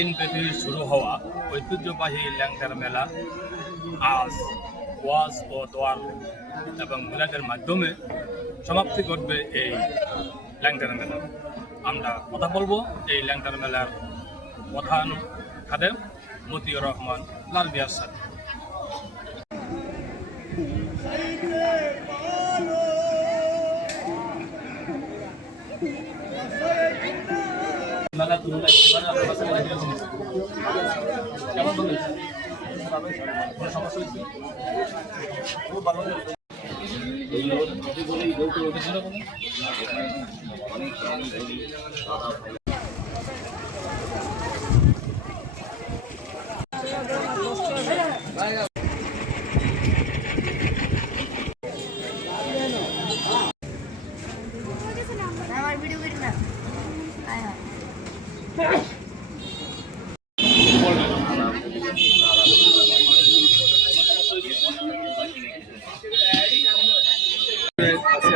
দিনব্যাপী শুরু হওয়া ঐতিহ্যবাহী ল্যাংটার মেলা আজ ওয়াজ ও দোয়ার এবং মিলাদের মাধ্যমে সমাপ্তি ঘটবে এই ল্যাংটার মেলা। আমরা কথা বলবো এই ল্যাংটার মেলার প্রধান খাদেম মতিউর রহমান লাল মিয়ার সাথে।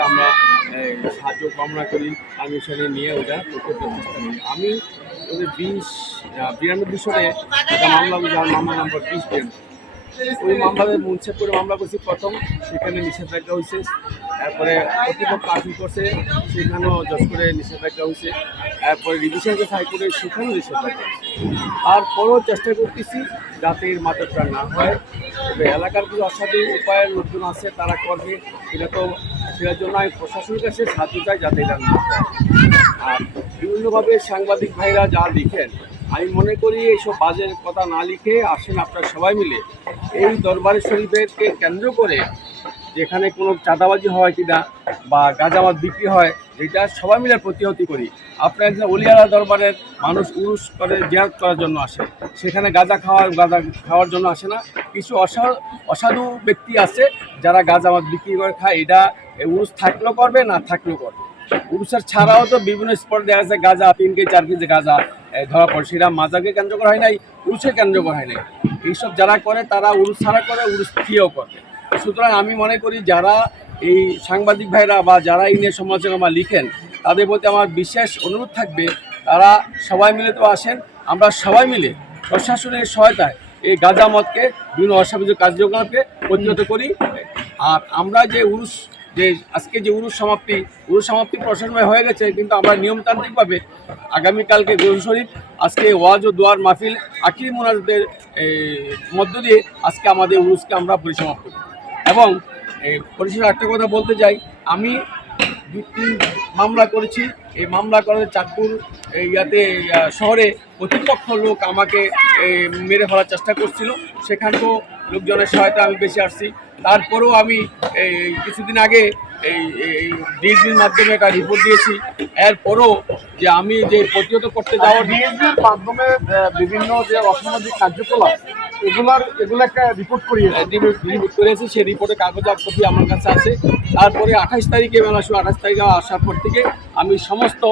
আমরা সাহায্য কামনা করি, আমি সেখানে নিয়ে ওটা করতে চেষ্টা করি। আমি 92 সালে একটা মামলা, যার মামলা নম্বর 20 ওই মামলায় মুন্সিপুরে মামলা করছি প্রথম, সেখানে নিষেধাজ্ঞা হয়েছে। তারপরে কর্তৃপক্ষ আপিল করছে, সেখানেও জজ করে নিষেধাজ্ঞা হয়েছে। তারপরে রিভিশন হাইকোর্টে সেখানেও নিষেধাজ্ঞা। তারপরও চেষ্টা করতেছি যাতে এর মাত্রা না হয়। তবে এলাকার কিছু অসাধু উপায়ের লোকজন আছে, তারা করবে, সেটার জন্য আমি প্রশাসনের কাছে সাহায্য চাই যাতে এটা না হয়। আর বিভিন্নভাবে সাংবাদিক ভাইরা যা লিখেন, আমি মনে করি এইসব বাজের কথা না লিখে আসেন আপনারা সবাই মিলে এই দরবারে শরীফকে কেন্দ্র করে যেখানে কোনো চাঁদাবাজি হয় কিনা বা গাঁজামাত বিক্রি হয়, যেটা সবাই মিলে প্রতিহতি করি। আপনার একজন অলিয়ালা দরবারের মানুষ উরুস করে জিয়ারত করার জন্য আসে, সেখানে গাঁজা খাওয়ার জন্য আসে না। কিছু অসাধু ব্যক্তি আছে যারা গাঁজামাত বিক্রি করে খায়, এটা উরুস থাকলেও করবে, না থাকলেও করবে। উরুসের ছাড়াও তো বিভিন্ন স্পট দেখা যাচ্ছে গাঁজা 3 কেজি 4 কেজি গাঁজা ধরা পড়ে, সেটা মাজাকে কেন্দ্র করা হয় নাই, উরুসে কেন্দ্র করা হয় নাই। এইসব যারা করে তারা উরুস ছাড়া করে, উরুস খেয়েও করে। সুতরাং আমি মনে করি যারা এই সাংবাদিক ভাইরা বা যারা এই নিয়ে সমালোচনা লিখেন, তাদের প্রতি আমার বিশেষ অনুরোধ থাকবে, তারা সবাই মিলে তো আসেন, আমরা সবাই মিলে প্রশাসনের সহায়তায় এই গাঁজা মদকে বিভিন্ন অসামাজিক কার্যকলাপকে প্রতিহত করি। আর আমরা যে আজকে যে উরুস সমাপ্তি প্রশাসনে হয়ে গেছে, কিন্তু আমরা নিয়মতান্ত্রিকভাবে আগামীকালকে গরু শরীফ, আজকে ওয়াজ ও দোয়ার মাহফিল, আখির মোনাজাতের মধ্য দিয়ে আজকে আমাদের উরুসকে আমরা পরিসমাপ্ত করি। এবং পরিশেষে একটা কথা বলতে চাই, আমি 2-3 মামলা করেছি। এই মামলা করার চাঁদপুর শহরে প্রতিপক্ষ লোক আমাকে মেরে ফেলার চেষ্টা করছিল, সেখানেও লোকজনের সহায়তা আমি বেশি আসছি। তারপরেও আমি কিছুদিন আগে ডিএসবির মাধ্যমে একটা রিপোর্ট দিয়েছি। এরপরও যে আমি যে প্রতিহত করতে যাওয়া, ডিএসবির মাধ্যমে বিভিন্ন যে অসামাজিক কার্যকলাপ এগুলো একটা রিপোর্ট করেছি, সেই রিপোর্টের কাগজ কপি আমার কাছে আছে। তারপরে 28 তারিখে মেলা শুরু, 28 তারিখে আসার পর থেকে আমি সমস্ত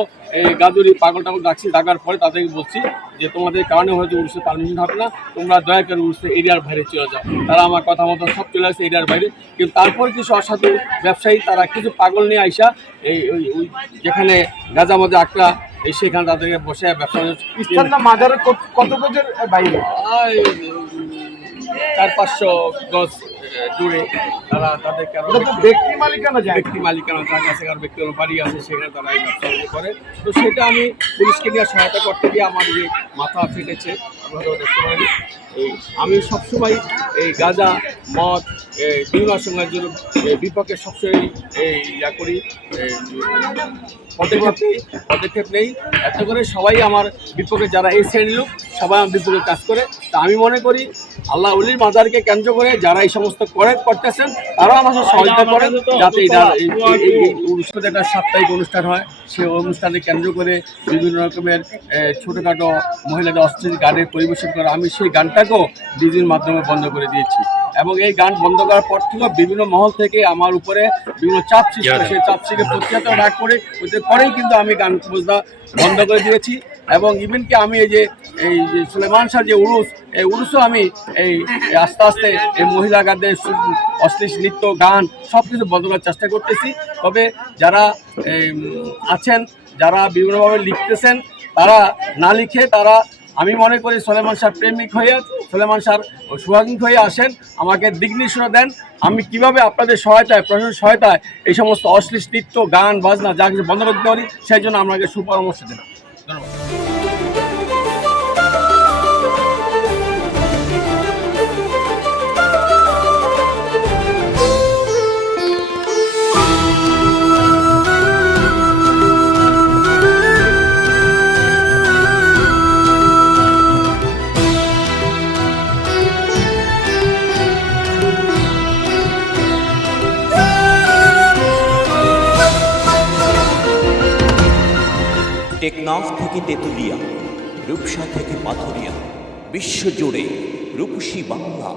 গাজরি পাগল ডাকছি, ডাকার পরে তাদেরকে বলছি যে তোমাদের কারণে হয়তো উড়ুসের পারমিশন হবে না, তোমরা দয়া করে উড়ুসের এরিয়ার বাইরে চলে যাও। তারা আমার কথা মতো সব চলে আসছে এরিয়ার বাইরে। কিন্তু তারপরে কিছু অসাধু ব্যবসায়ী, তারা কিছু পাগল নিয়ে আইসা ওই যেখানে গাঁজা মধ্যে আঁকড়া, সেখানে তাদেরকে বসে ব্যবসা। মাজারের কত গজের বাইরে? 400-500 গজ দূরে তারা তাদেরকে ব্যক্তি মালিকানা যার কাছে কারো ব্যক্তিগত বাড়ি আছে, সেখানে তারা এই ব্যবসা করে। তো সেটা আমি পুলিশকে নিয়ে সহায়তা করতে গিয়ে আমার যে মাথা ফেটেছে, আপনারা দেখতে পারেন। আমি সবসময় এই গাঁজা মদ বিভিন্ন সঙ্গে বিপক্ষে সবসময় করি, পদক্ষেপ নেই। এত করে সবাই আমার বিপক্ষে, যারা এই শ্রেণীর লোক সবাই আমার বিপক্ষে কাজ করে। তা আমি মনে করি আল্লাহ উলির মাজারকে কেন্দ্র করে যারা এই সমস্ত করতেছেন, তারাও আমার সাথে সহযোগিতা করেন, যাতে অনুষ্ঠানে একটা সাপ্তাহিক অনুষ্ঠান হয়, সেই অনুষ্ঠানে কেন্দ্র করে বিভিন্ন রকমের ছোটোখাটো মহিলাদের অশ্লীল গানের পরিবেশন করে। আমি সেই গানটাকেও ডিজির মাধ্যমে বন্ধ করে দিয়েছি। এবং এই গান বন্ধ করার পর থেকেও বিভিন্ন মহল থেকে আমার উপরে বিভিন্ন চাপ সৃষ্টি করে, সেই চাপ থেকে প্রতিহত রাগ করে পরেই কিন্তু আমি গান খোঁজা বন্ধ করে দিয়েছি। এবং ইভেনকি আমি এই যে সুলেমান শাহ যে এই উরুসও আমি আস্তে আস্তে এই মহিলা গানদের অশ্লীল নৃত্য গান সব কিছু বন্ধ করার চেষ্টা করতেছি। তবে যারা আছেন, যারা বিভিন্নভাবে লিখতেছেন, তারা না লিখে তারা আমি মনে করি সলেমান শাহ প্রেমিক হয়ে, সলেমান শাহ সুহাগিক হয়ে আসেন, আমাকে দিক নির্দেশনা দেন আমি কিভাবে আপনাদের সহায়তায়, প্রশাসনের সহায়তায় এই সমস্ত অশ্লীল নৃত্য, গান বাজনা যা কিছু বন্ধ করতে পারি, সেই জন্য আমাকে সুপরামর্শ দেন। ধন্যবাদ। টেকনাফ থেকে তেঁতুলিয়া, রূপসা থেকে পাথুরিয়া, বিশ্বজুড়ে রূপসী বাংলা।